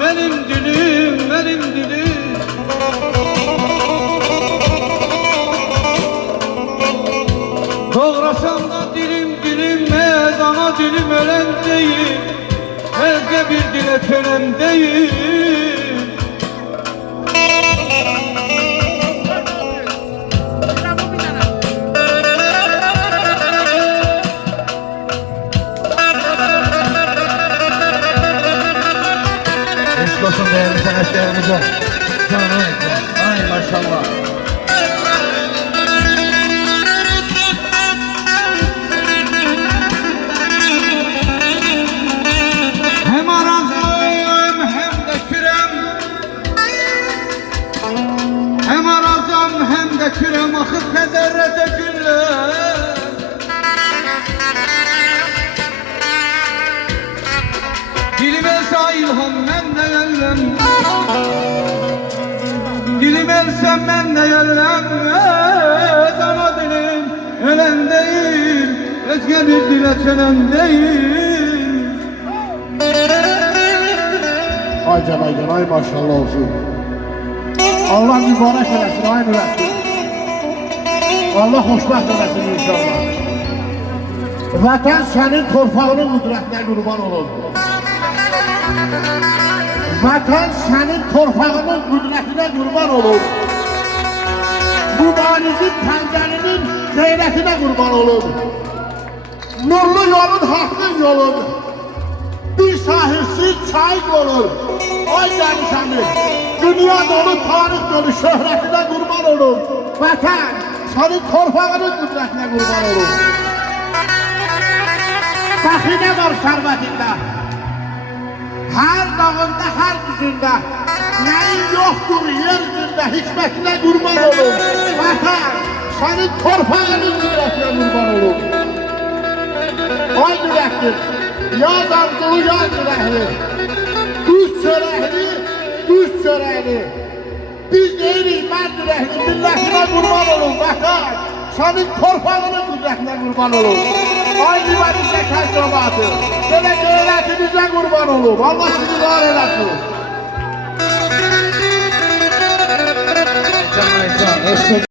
benim dilim, benim dilim. Doğrasan da dilim dilinmez, ana dilim ölen değil, özge bir dile çölen değil. Eşk olsun değerli sanatçılarımıza. Canım, ay maşallah. Hem arazım hem de kürem, hem arazam hem de kürem, akıp kederete güller. Dilime ilham ben de yellem, dilim elsem ben de yellem. Ana dilim ölen değil, özge bir dile çelen değil. Ay can ay maşallah olsun. Allah mübarek eləsin ay müvəkkil. Allah xoşbəxt eləsin inşallah. Vətən sənin torpağının qüdrətinə qurban olur. Vətən sənin torpağının qüdrətinə qurban olur. Mübarizin pəncərinin qeyrətinə qurban olur. Nurlu yolun, haqqın yolun. Bir sahilsiz çayın olur. Ay gəlişəmi, dünya dolu, tarix dolu şöhrətinə qurban olur. Vətən sənin torpağının qüdrətinə qurban olur. Dəxinə var sərvətində, hər dağında, hər düzündə, nəyin yoxdur yer üzündə, hikmətinə qurban olur. Vətən sənin torpağının qüdrətinə qurban olur. Ay müvəkkil, yaz arzulu, yaz ürəkli, düz çörəkli, düz çörəkli. Biz deyirik mən ürəkli, millətinə qurban olur. Vətən sənin torpağının qüdrətinə qurban olur. Ay divəri şəkər cəmatı, belə qeyrətinizə qurban olur. Allah sizi var eləsin. Can, eşk olsun.